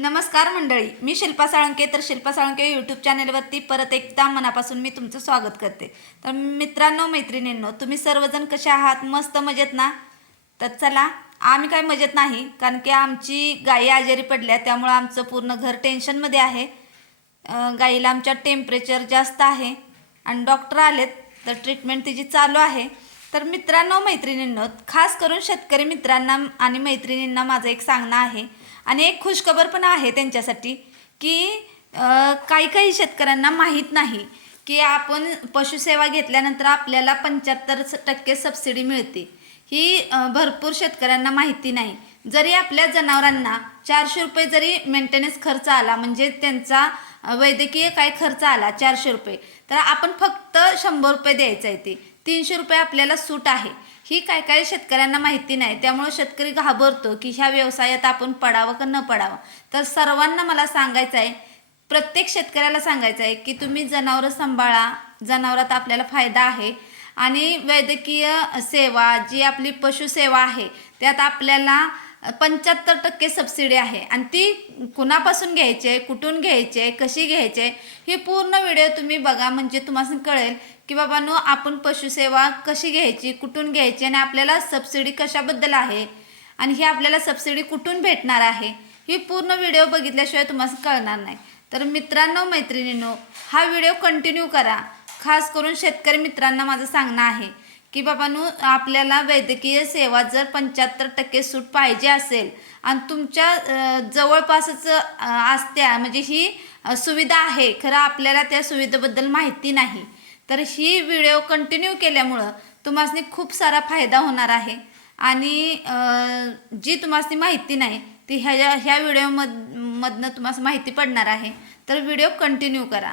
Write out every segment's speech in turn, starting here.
नमस्कार मंडळी मी शिल्पा साळंके. तर शिल्पा साळंके यूट्यूब चॅनेलवरती परत एकदा मनापासून मी तुमचं स्वागत करते. तर मित्रांनो मैत्रिणींनो तुम्ही सर्वजण कसे आहात? मस्त मजेत ना? तर चला आम्ही काय मजेत नाही कारण की आमची गायी आजारी पडल्या त्यामुळं आमचं पूर्ण घर टेन्शनमध्ये आहे. गाईला आमच्या टेम्परेचर जास्त आहे आणि डॉक्टर आलेत तर ट्रीटमेंट तिची चालू आहे. तर मित्रांनो मैत्रिणींनो खास करून शेतकरी मित्रांना आणि मैत्रिणींना माझं एक सांगणं आहे. आणि एक खुशखबर पण आहे त्यांच्यासाठी की काही काही शेतकऱ्यांना माहीत नाही की आपण पशुसेवा घेतल्यानंतर आपल्याला पंच्याहत्तर टक्के सबसिडी मिळते. ही भरपूर शेतकऱ्यांना माहिती नाही. जरी आपल्या जनावरांना चारशे रुपये जरी मेंटेनन्स खर्च आला म्हणजे त्यांचा वैद्यकीय काय खर्च आला? चारशे रुपये. तर आपण फक्त शंभर रुपये द्यायचं आहे ते. तीनशे रुपये आपल्याला सूट आहे. ही काय काय शेतकऱ्यांना माहिती नाही. त्यामुळे शेतकरी घाबरतो की ह्या व्यवसायात आपण पडावं का न पडावं? तर सर्वांना मला सांगायचं आहे प्रत्येक शेतकऱ्याला सांगायचं आहे की तुम्ही जनावरं सांभाळा. जनावरात आपल्याला फायदा आहे. आणि वैद्यकीय सेवा जी आपली पशुसेवा आहे त्यात आपल्याला पंच्याहत्तर टक्के सबसिडी आहे. आणि ती कुणापासून घ्यायची आहे? कुठून घ्यायची आहे? कशी घ्यायची आहे? ही पूर्ण व्हिडिओ तुम्ही बघा. म्हणजे तुम्हाला कळेल की बाबांनो आपण पशुसेवा कशी घ्यायची? कुठून घ्यायची? आणि आपल्याला सबसिडी कशाबद्दल आहे? आणि ही आपल्याला सबसिडी कुठून भेटणार आहे? ही पूर्ण व्हिडिओ बघितल्याशिवाय तुम्हाला कळणार नाही. तर मित्रांनो मैत्रिणींनो हा व्हिडिओ कंटिन्यू करा. खास करून शेतकरी मित्रांना माझं सांगणं आहे. की बाबांनो आपल्याला वैद्यकीय सेवा जर पंच्याहत्तर टक्के सूट पाहिजे असेल आणि तुमच्या जवळपासच असत्या म्हणजे ही सुविधा आहे खरं आपल्याला त्या सुविधेबद्दल माहिती नाही तर ही व्हिडिओ कंटिन्यू केल्यामुळं तुम्हाला खूप सारा फायदा होणार आहे. आणि जी तुम्हाला माहिती नाही ती ह्या ह्या व्हिडिओमध मधनं तुम्हाला माहिती पडणार आहे तर व्हिडिओ कंटिन्यू करा.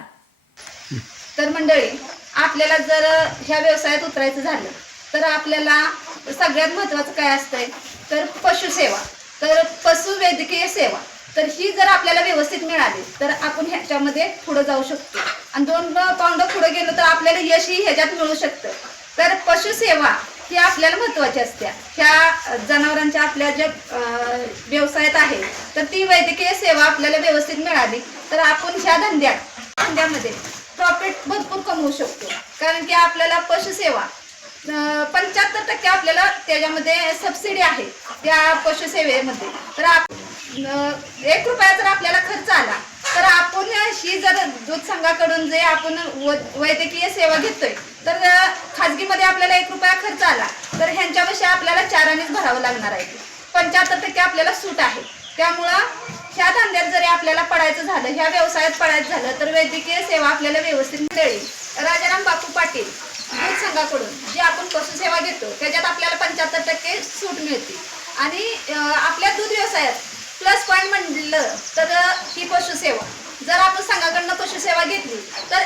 तर मंडळी आपल्याला जर ह्या व्यवसायात उतरायचं झालं तर आपल्याला सगळ्यात महत्त्वाचं काय असतंय? तर पशुसेवा. तर पशुवैद्यकीय सेवा. तर ही जर आपल्याला व्यवस्थित मिळाली तर आपण ह्याच्यामध्ये पुढे जाऊ शकतो. आणि दोन पाऊंड पुढे गेलो तर आपल्याला यशही ह्याच्यात मिळू शकतं. तर पशुसेवा ही आपल्याला महत्वाची असते. ह्या जनावरांच्या आपल्या ज्या व्यवसायात आहे तर ती वैद्यकीय सेवा आपल्याला व्यवस्थित मिळाली तर आपण ह्या धंद्यात धंद्यामध्ये प्रॉफिट भरपूर कमवू शकतो. कारण की आपल्याला पशुसेवा पंच्याहत्तर टक्के आपल्याला त्याच्यामध्ये सबसिडी आहे त्या पशुसेवेमध्ये. तर आप एक रुपया जर आपल्याला खर्च आला तर आपण ही जर दूध संघाकडून जे आपण वैद्यकीय सेवा घेतोय तर खाजगीमध्ये आपल्याला एक रुपया खर्च आला तर ह्यांच्याविषयी आपल्याला चारानेच भरावं लागणार आहे. पंच्याहत्तर टक्के आपल्याला सूट आहे. त्यामुळं ह्या धंद्यात जरी आपल्याला पडायचं झालं ह्या व्यवसायात पडायचं झालं तर वैद्यकीय सेवा आपल्याला व्यवस्थित मिळेल. राजाराम बापू पाटील दूध संघाकडून जी आपण पशुसेवा घेतो त्याच्यात आपल्याला पंच्याहत्तर टक्के सूट मिळते. आणि आपल्या दूध व्यवसायात प्लस पॉईंट म्हणलं तर ही पशुसेवा जर आपण संघाकडनं पशुसेवा घेतली तर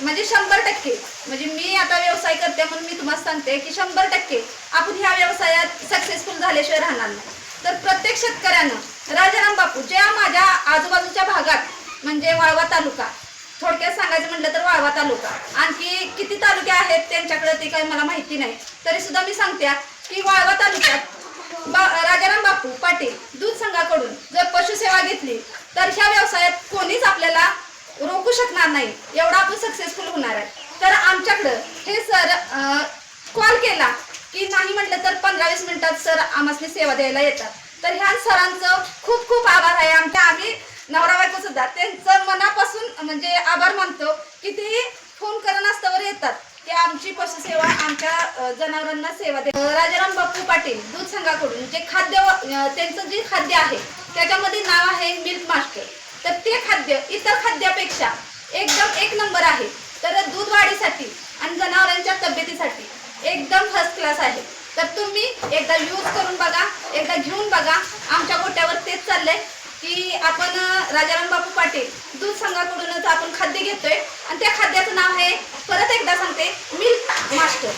म्हणजे शंभर टक्के. म्हणजे मी आता व्यवसाय करते म्हणून मी तुम्हाला सांगते की शंभर टक्के आपण ह्या व्यवसायात सक्सेसफुल झाल्याशिवाय राहणार नाही. तर प्रत्येक शेतकऱ्यानं राजाराम बापू ज्या माझ्या आजूबाजूच्या भागात म्हणजे वाळवा तालुका थोडक्यात सांगायचं म्हटलं तर वाळवा तालुका आणखी किती तालुके आहेत त्यांच्याकडे ते काही मला माहिती नाही तरी सुद्धा मी सांगते की वाळवा तालुक्यात बा- राजाराम बापू पाटील दूध संघाकडून जर पशुसेवा घेतली तर ह्या व्यवसायात कोणीच आपल्याला रोखू शकणार नाही एवढा आपण सक्सेसफुल होणार आहे. तर आमच्याकडं हे सर कॉल केला. की नाही म्हटलं तर पंधरा वीस मिनिटात सर आम्हाला सेवा द्यायला येतात. तर ह्या सरांचं खूप खूप आभार आहे. आमच्या आम्ही नवरा बायको सुद्धा त्यांचं मनापासून म्हणजे आभार मानतो की ते फोन करून असतावर येतात. की आमची पशुसेवा आमच्या जनावरांना सेवा दे राजाराम बापू पाटील दूध संघाकडून जे खाद्य त्यांचं जे खाद्य आहे त्याच्यामध्ये नाव आहे मिल्क मास्टर. तर ते खाद्य इतर खाद्यापेक्षा एकदम एक नंबर आहे. तर दूध वाढीसाठी आणि जनावरांच्या तब्येतीसाठी एकदम फर्स्ट क्लास आहे. तर तुम्ही एकदा यूज करून बघा एकदा घेऊन बघा. आमच्या गोट्यावर तेच चाललंय की आपण राजाराम बापू पाटील दूध संघाकडूनच आपण खाद्य घेतोय. आणि त्या खाद्याचं नाव आहे परत एकदा सांगते मिल्क मास्टर